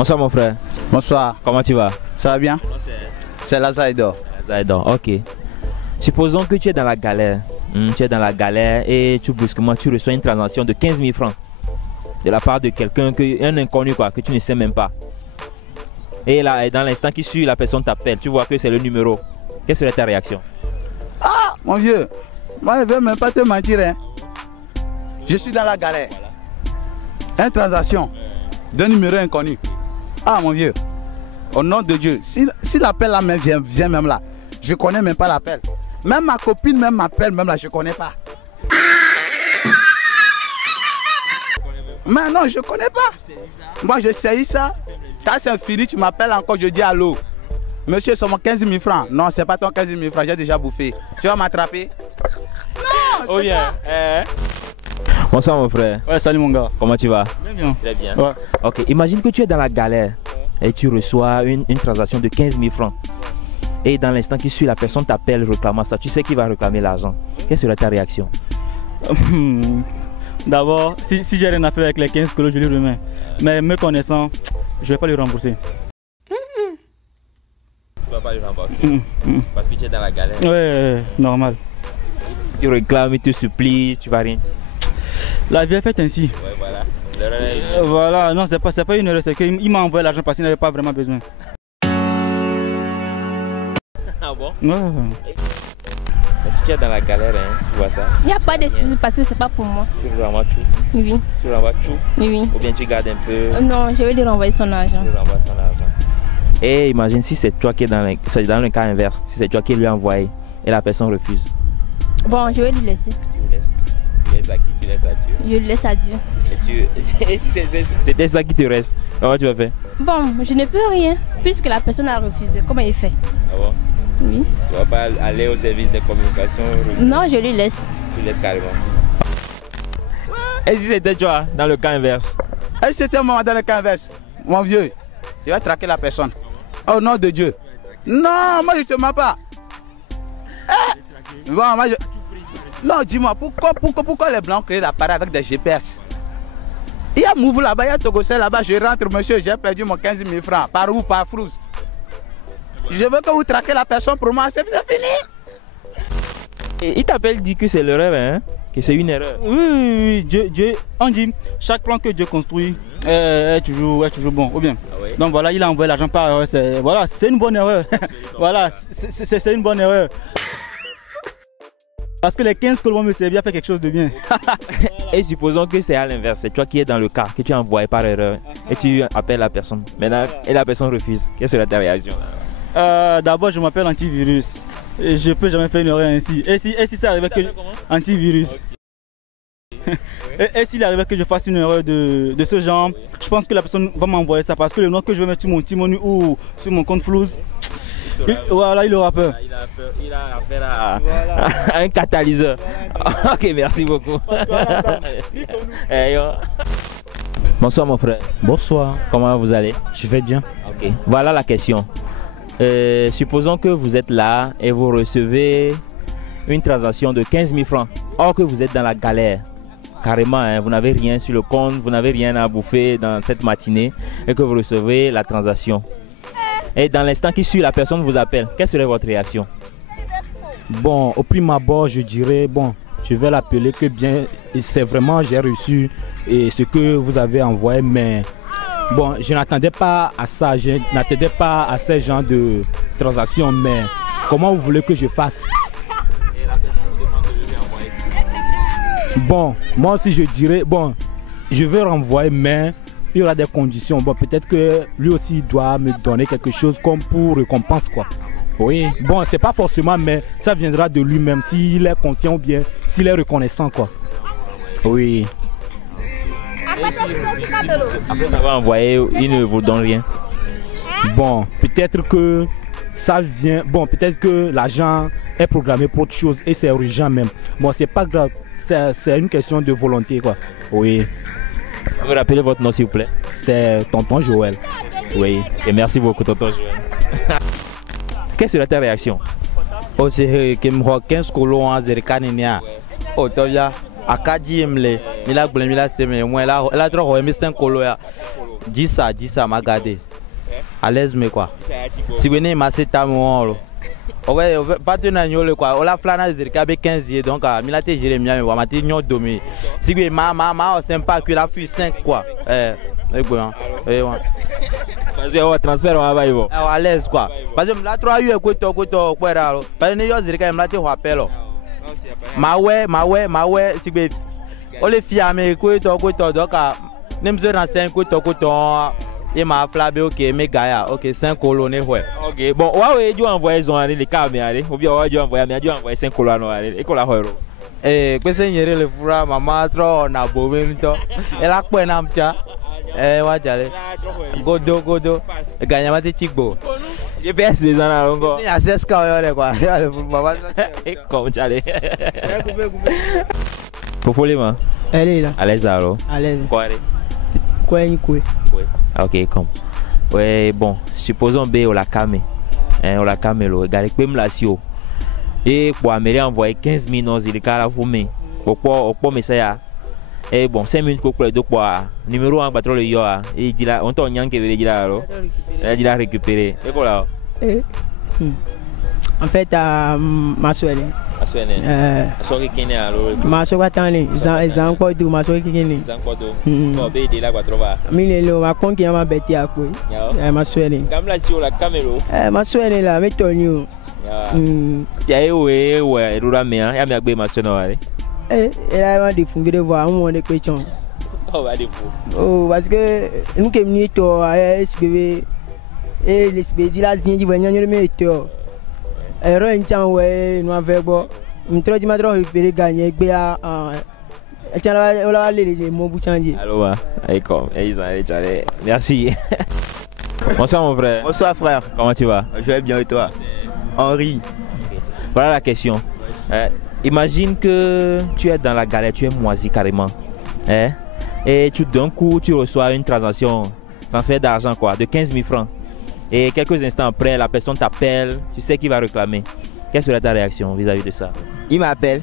Bonsoir mon frère. Bonsoir. Comment tu vas? Ça va bien? C'est Lazaïdor. Lazaïdor, ok. Supposons que tu es dans la galère. Tu es dans la galère et brusquement tu reçois une transaction de 15 000 francs de la part de quelqu'un, un inconnu quoi, que tu ne sais même pas. Et là, dans l'instant qui suit, la personne t'appelle. Tu vois que c'est le numéro. Quelle serait ta réaction? Ah, mon vieux, moi je ne veux même pas te mentir. Hein. Je suis dans la galère. Voilà. Une transaction d'un numéro inconnu. Ah, mon vieux, au nom de Dieu, si l'appel là vient même là, je ne connais même pas l'appel. Même ma copine même m'appelle même là, je ne connais pas. Mais non, je ne connais pas. Moi, je sais ça. Quand c'est fini, tu m'appelles encore, je dis allô. Monsieur, c'est mon 15 000 francs. Non, c'est pas ton 15 000 francs, j'ai déjà bouffé. Tu vas m'attraper? Non, c'est ça. Bonsoir mon frère. Ouais, salut mon gars. Comment tu vas? Bien. Très bien. Ouais. Ok, imagine que tu es dans la galère et tu reçois une transaction de 15 000 francs. Et dans l'instant qui suit, la personne t'appelle réclamant ça. Tu sais qu'il va réclamer l'argent. Quelle serait ta réaction? D'abord, si j'ai rien à faire avec les 15 kilos, je lui remets. Mais me connaissant, je vais pas lui rembourser. Tu vas pas lui rembourser parce que tu es dans la galère. Ouais, normal. Tu réclames, il te supplie, tu vas rien. La vie est faite ainsi. Ouais, voilà. Voilà, non, c'est pas une erreur, c'est qu'il m'a envoyé l'argent parce qu'il n'avait pas vraiment besoin. Ah bon? Ouais. Si tu es dans la galère, hein, tu vois ça? Il n'y a pas de soucis parce que c'est pas pour moi. Tu lui renvoies tout? Oui. Tu lui renvoies tout? Oui. Ou bien tu gardes un peu? Non, je vais lui renvoyer son argent. Tu lui renvoies son argent. Et imagine si c'est toi qui es dans le cas inverse, si c'est toi qui lui as envoyé et la personne refuse. Bon, je vais lui laisser. Tu lui laisses. Tu laisses à qui? Tu laisses à Dieu. Je lui laisse à Dieu. Et si c'était ça qui te reste, comment tu vas faire? Bon, je ne peux rien puisque la personne a refusé. Comment il fait? Ah bon? Oui. Tu vas pas aller au service de communication? Non, je lui laisse. Tu laisses carrément. Et si c'était toi dans le cas inverse? Et si c'était moi dans le cas inverse, mon vieux, je vais traquer la personne. Au nom de Dieu. Non, moi je ne te mens pas. Bon, moi, non, dis-moi, pourquoi les Blancs créent l'appareil avec des GPS? Il y a Mouv là-bas, il y a Togocel là-bas, je rentre, monsieur, j'ai perdu mon 15 000 francs. Par où? Par Frousse. Je veux que vous traquez la personne pour moi, c'est fini. Et il t'appelle, dit que c'est l'erreur, hein? Que c'est une erreur. Oui, Dieu, on dit, chaque plan que Dieu construit est toujours bon, ou bien. Ah oui? Donc voilà, il a envoyé l'argent par erreur, voilà, c'est une bonne erreur. Voilà, c'est une bonne erreur. Parce que les 15 que l'on me servir à faire quelque chose de bien. Et supposons que c'est à l'inverse, c'est toi qui es dans le cas, que tu as envoyé par erreur et tu appelles la personne. Maintenant, et la personne refuse. Quelle serait ta réaction? D'abord, je m'appelle antivirus. Et je peux jamais faire une erreur ainsi. Et si ça arrivait que... Antivirus. Okay. Et s'il arrivait que je fasse une erreur de ce genre, je pense que la personne va m'envoyer ça. Parce que le nom que je vais mettre sur mon Timonu ou sur mon compte Flouze, voilà, il aura peur. Il a affaire à un catalyseur. Ok, merci beaucoup. Bonsoir mon frère. Bonsoir. Comment vous allez? Je vais bien. Ok. Voilà la question. Supposons que vous êtes là et vous recevez une transaction de 15 000 francs. Or que vous êtes dans la galère. Carrément, hein, vous n'avez rien sur le compte, vous n'avez rien à bouffer dans cette matinée et que vous recevez la transaction. Et dans l'instant qui suit, la personne vous appelle. Quelle serait votre réaction? Bon, au prime abord, je dirais, bon, je vais l'appeler que bien, c'est vraiment, j'ai reçu ce que vous avez envoyé, mais bon, je n'attendais pas à ça, je n'attendais pas à ce genre de transactions, mais comment vous voulez que je fasse? Bon, moi aussi je dirais, bon, je vais renvoyer, mais il y aura des conditions. Bon, peut-être que lui aussi il doit me donner quelque chose comme pour récompense, quoi. Oui, bon, c'est pas forcément, mais ça viendra de lui-même, s'il est conscient ou bien s'il est reconnaissant, quoi. Oui. Après avoir envoyé, il ne vous donne rien. Bon, peut-être que ça vient, bon, peut-être que l'argent est programmé pour autre chose et c'est urgent même. Bon, c'est pas grave, c'est une question de volonté, quoi. Oui. Vous me rappelez votre nom s'il vous plaît? C'est Tonton Joël. Oui. Et merci beaucoup Tonton Joël. Quelle serait ta réaction? Oh, c'est que je 15 colons à Zerkanenia. Oh, toya, à Kadi Emle, il a blâmé la semaine, moi, il a trop remis 5 colons. dis ça, m'a gardé. À l'aise, mais quoi. Si vous venez, m'a c'est à moi. Ouais, pas de n'agneau quoi. On a flâné de 15 ans, donc à Milate Jérémie, mais ma t'ignon domé. Si vous ma sympa que la fille 5 quoi. Bon. Parce que transfert on va y voir. À l'aise quoi. Parce que la 3 eu écoute quoi là. Parce que yo zirika me la te rappelle. Ma ouais, si vous on les filles mais écoute donc à nem se renseigne écoute et ma flabé ok mes gars ok 5 colonnes ouais. OK, bon, ouais, tu envoyer son aller les caméras, ou bien ouais, tu envoyer 5 colonnes aller et qu'on la horo. Que seigneur le fura maman trop na bombe to. Et la quoi na mcha. Wa jale. Godo. Gagna mate chikbo. GPS les en longo. Il y a 16 cas quoi. Maman. Comme jale. Popolema. Elle est là. À l'aise alors. À l'aise. Quoi? OK, comme. Ouais, bon, supposons B au la camé. On la camé le regardez comme la sio. Et pour Amélie envoyer 15 minutes il est à la fumée. Pour message. Et bon, 5 minutes pour les deux quoi. Numéro 1 patron le yo et dit là on t'en yank veut dire là. Elle dit là récupérer. Et voilà. En fait ma soeur Sorry Kenya alors. ma soeur attendez, ils ont encore tout ma soeur qui est. Bon, bé de là quoi trouver. Mille le ma con qui m'a bêté à quoi. Ma soeur est. Comme la sur la caméra. Ma soeur est là, mais Tonio. Ya ouais, rura me ya me agbe ma soeur no. Elle a des fous de voir on est question. Oh, va des fous. Oh, parce que nous qui venons to SBB et les SBB dit la zine venir nous mettre. Erreur en temps ouais nous avec bon. On trop du matin récupérer gagner BA tiens là les mots pour changer. Allô, comme merci. Bonsoir mon frère. Bonsoir frère. Comment tu vas? Je vais bien et toi? Henri. Voilà la question. Imagine que tu es dans la galère, tu es moisi carrément. Et d'un coup tu reçois une transfert d'argent quoi, de 15 000 francs. Et quelques instants après, la personne t'appelle, tu sais qu'il va réclamer. Quelle serait ta réaction vis-à-vis de ça? Il m'appelle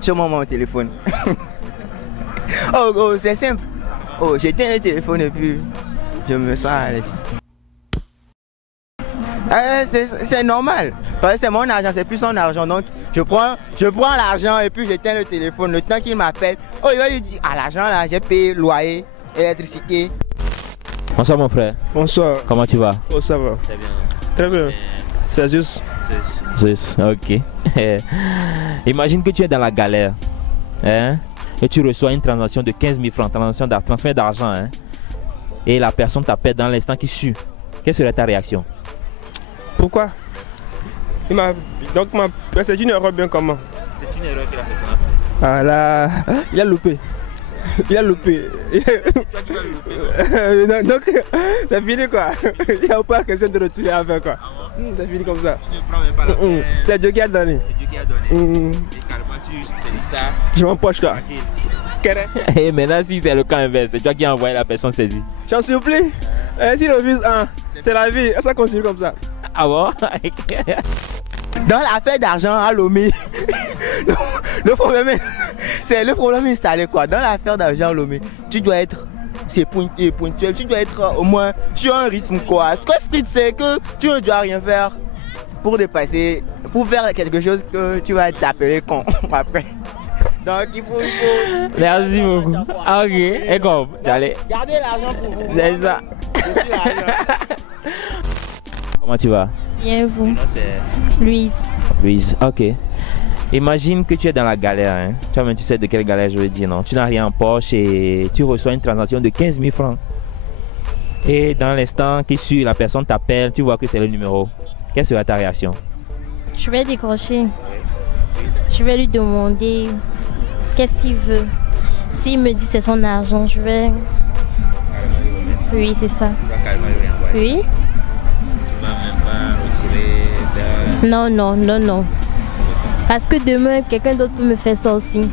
sur mon téléphone. Oh, c'est simple. Oh, j'éteins le téléphone et puis je me sens à l'aise. C'est normal. Parce que c'est mon argent, c'est plus son argent. Donc je prends l'argent et puis j'éteins le téléphone. Le temps qu'il m'appelle, oh, il va lui dire, ah l'argent là, j'ai payé loyer, électricité. Bonsoir mon frère. Bonsoir. Comment tu vas? Oh ça va. C'est bien. Très bien. C'est juste. Ok. Imagine que tu es dans la galère. Et tu reçois une transaction de 15 000 francs, transfert d'argent. Et la personne t'appelle dans l'instant qui suit. Quelle serait ta réaction? Pourquoi? C'est une erreur bien comment? C'est une erreur que la personne a fait. Ah là, il a loupé. Il a loupé. Donc, c'est fini quoi. Il n'y a pas question de retourner avec quoi. C'est fini comme ça. Tu ne prends même pas la peine. C'est Dieu qui a donné. C'est Dieu qui a donné. Et carrément, tu sais ça. Je m'empoche quoi. Et maintenant, si c'est le cas inverse, c'est toi qui as envoyé la personne saisie. J'en supplie. S'il refuse, c'est la vie. Ça continue comme ça. Ah bon? Dans l'affaire d'argent à Lomé, le problème est installé quoi. Dans l'affaire d'argent à Lomé, tu dois être ponctuel, tu dois être au moins sur un rythme quoi. Ce que c'est que tu ne dois rien faire pour dépasser, pour faire quelque chose que tu vas t'appeler con après. Donc il faut... Merci beaucoup. Ok, et comme, j'allais. Gardez l'argent pour vous. C'est ça. Comment tu vas? Bien vous. Louise. Louise, ok. Imagine que tu es dans la galère. Tu sais de quelle galère je veux dire, non? Tu n'as rien en poche et tu reçois une transaction de 15 000 francs. Et dans l'instant qui suit, la personne t'appelle, tu vois que c'est le numéro. Quelle sera ta réaction? Je vais décrocher. Je vais lui demander qu'est-ce qu'il veut. S'il me dit c'est son argent, je vais... Oui, c'est ça. Oui. Non. Parce que demain, quelqu'un d'autre peut me faire ça aussi.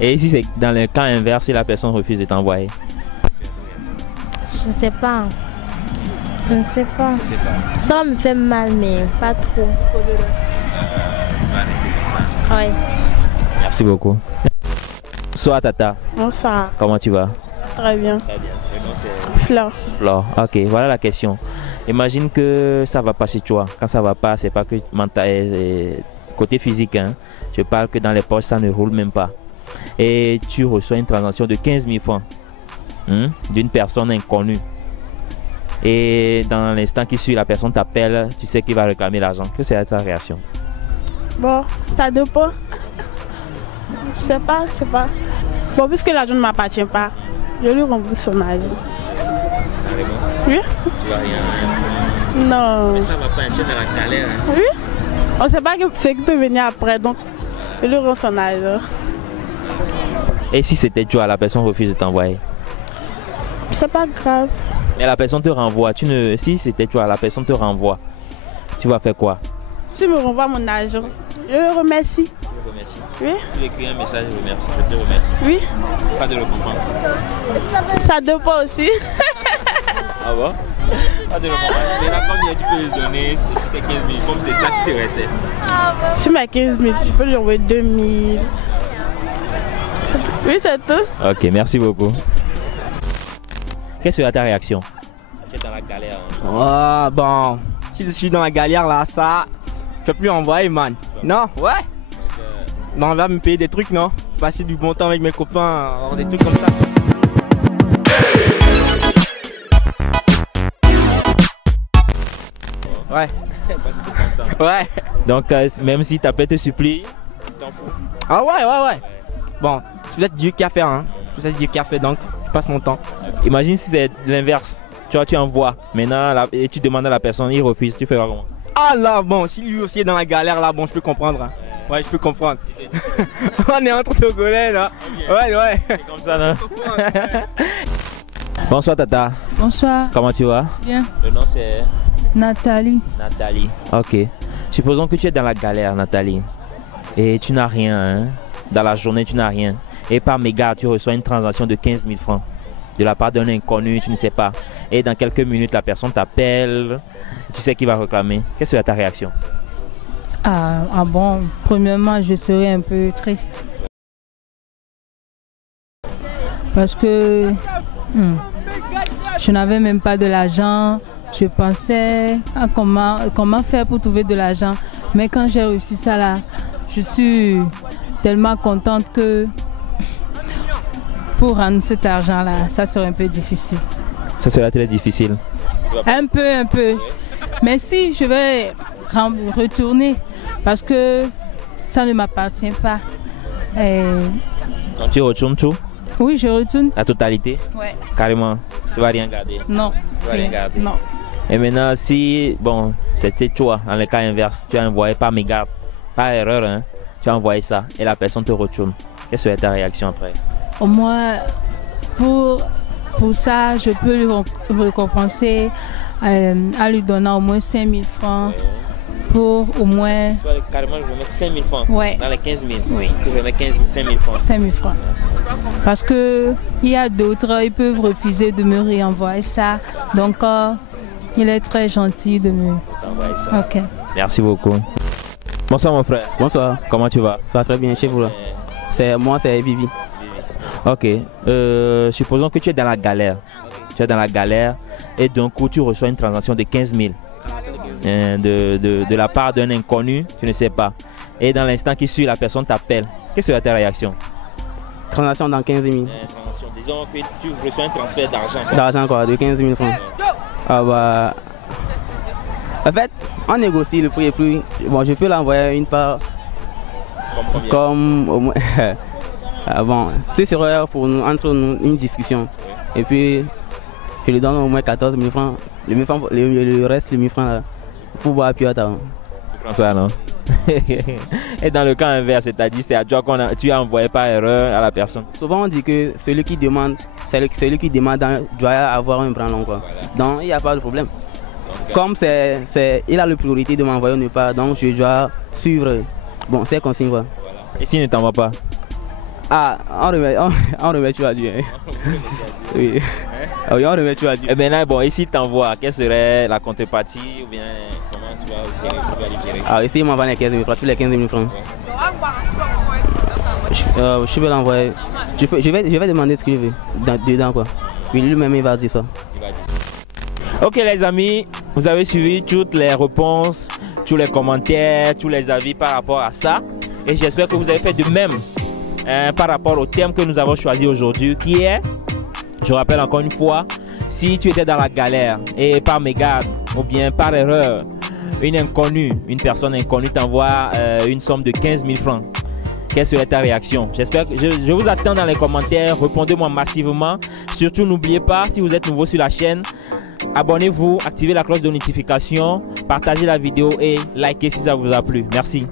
Et si c'est dans le cas inverse, si la personne refuse de t'envoyer? Je sais pas. Ça me fait mal, mais pas trop. Ouais. Merci beaucoup. Bonsoir Tata. Bonsoir. Comment tu vas? Très bien. Très bien. Flore. Flore, ok, voilà la question. Imagine que ça va pas chez toi. Quand ça va pas, c'est pas que côté physique, hein. Je parle que dans les poches, ça ne roule même pas. Et tu reçois une transaction de 15 000 francs d'une personne inconnue. Et dans l'instant qui suit, la personne t'appelle, tu sais qu'il va réclamer l'argent. Que serait ta réaction? Bon, ça dépend. Je sais pas. Bon, puisque l'argent ne m'appartient pas, je lui rembourse son argent. Oui? Tu vas rien. Non. Mais ça va pas, tu es dans la galère. Hein. Oui? On sait pas ce qui peut venir après, donc je lui rends son argent. Et si c'était toi, la personne refuse de t'envoyer? C'est pas grave. Mais la personne te renvoie. Si c'était toi, la personne te renvoie. Tu vas faire quoi? Si me renvoie mon argent, je le remercie. Je le remercie. Oui. Tu écris un message, je remercie. Je te remercie. Oui. Pas de récompense. Ça dépend aussi. Ah bon? Pas de récompense. Mais là, combien tu peux lui donner si c'était 15 000, comme c'est ça qui te restait? Si mes 15 000, je peux lui envoyer 2 000. Oui, c'est tout. Ok, merci beaucoup. Quelle sera ta réaction? Tu es dans la galère. Hein? Oh, bon. Si je suis dans la galère là, ça. Je peux plus envoyer, man. Non, ouais. Donc, on va me payer des trucs, non? Passer du bon temps avec mes copains, avoir des trucs comme ça. Ouais. Ouais. Donc, même si ta paix te supplie, tu t'en fous. Ah ouais. Bon, c'est peut-être Dieu qui a fait, hein. C'est peut-être Dieu qui a fait, donc je passe mon temps. Imagine si c'est l'inverse. Tu vois, tu envoies. Maintenant, et tu demandes à la personne, il refuse. Tu fais comment? Ah là, bon, si lui aussi est dans la galère là, bon, je peux comprendre. Hein. Ouais, je peux comprendre. On est entre Togolais là. Ouais. C'est comme ça, non? Bonsoir, Tata. Bonsoir. Comment tu vas? Bien. Le nom c'est Nathalie. Nathalie. Ok. Supposons que tu es dans la galère, Nathalie. Et tu n'as rien. Hein? Dans la journée, tu n'as rien. Et par mégarde, tu reçois une transaction de 15 000 francs. De la part d'un inconnu, tu ne sais pas. Et dans quelques minutes, la personne t'appelle. Tu sais qu'il va réclamer. Quelle sera ta réaction? Ah bon, premièrement, je serais un peu triste. Parce que je n'avais même pas de l'argent. Je pensais à comment faire pour trouver de l'argent. Mais quand j'ai reçu ça là, je suis tellement contente que pour rendre cet argent là, ça serait un peu difficile. Ça sera très difficile. Un peu. Mais si je vais retourner, parce que ça ne m'appartient pas. Donc tu retournes tout? Oui, je retourne. La totalité? Ouais. Carrément? Tu vas rien garder? Non. Tu vas rien garder? Non. Et maintenant, si, bon, c'était toi, dans le cas inverse, tu as envoyé par mégarde, par erreur, hein, tu as envoyé ça et la personne te retourne. Quelle serait ta réaction après? Au moins, pour ça, je peux lui récompenser en lui donnant au moins 5 000 francs. Pour au moins... Tu vas carrément lui remettre 5 000 francs dans les 15 000. Oui. Tu remets 5 000 francs. 5 000 francs. Parce que il y a d'autres, ils peuvent refuser de me réenvoyer ça. Donc, il est très gentil de me... Ça. Ok. Merci beaucoup. Bonsoir mon frère. Bonsoir. Comment tu vas? Ça va très bien chez vous là. Moi c'est Vivi. Ok. Supposons que tu es dans la galère. Tu es dans la galère et d'un coup tu reçois une transaction de 15 000. De la part d'un inconnu, tu ne sais pas. Et dans l'instant qui suit, la personne t'appelle. Quelle sera ta réaction? Transaction dans 15 000. Disons que tu reçois un transfert d'argent. D'argent quoi, de 15 000 francs. Ah bah... En fait, on négocie le prix et puis... Bon, je peux l'envoyer une part... Comme au moins... bon, ce serait pour nous, entre nous une discussion. Et puis, je lui donne au moins 14 000 francs. Le reste, les 1000 francs là. Pour boire puis attends. Tu prends ça, non? Et dans le cas inverse, c'est-à-dire c'est à toi tu as envoyé par erreur à la personne. Souvent on dit que celui qui demande doit avoir un branlon quoi. Voilà. Donc il n'y a pas de problème. Donc, comme il a la priorité de m'envoyer nulle part, donc je dois suivre ces consignes. Voilà. Et s'il ne t'envoie pas? Ah, on remet tout à Dieu. Hein. Oui. Ah oui, on remet tout à Dieu. Et bien là, bon, ici t'envoie, quelle serait la contrepartie ou bien comment tu vas gérer? Ah, ici il m'envoie les 15 000 francs, tous les 15 000 francs. Ouais. Je vais l'envoyer. Je vais demander ce que je veux dedans quoi. Oui, lui-même il va dire ça. Ok les amis, vous avez suivi toutes les réponses, tous les commentaires, tous les avis par rapport à ça. Et j'espère que vous avez fait de même par rapport au thème que nous avons choisi aujourd'hui, qui est, je rappelle encore une fois, si tu étais dans la galère et par mégarde ou bien par erreur, une personne inconnue t'envoie une somme de 15 000 francs. Quelle serait ta réaction? J'espère que je vous attends dans les commentaires. Répondez-moi massivement. Surtout, n'oubliez pas, si vous êtes nouveau sur la chaîne, abonnez-vous, activez la cloche de notification, partagez la vidéo et likez si ça vous a plu. Merci.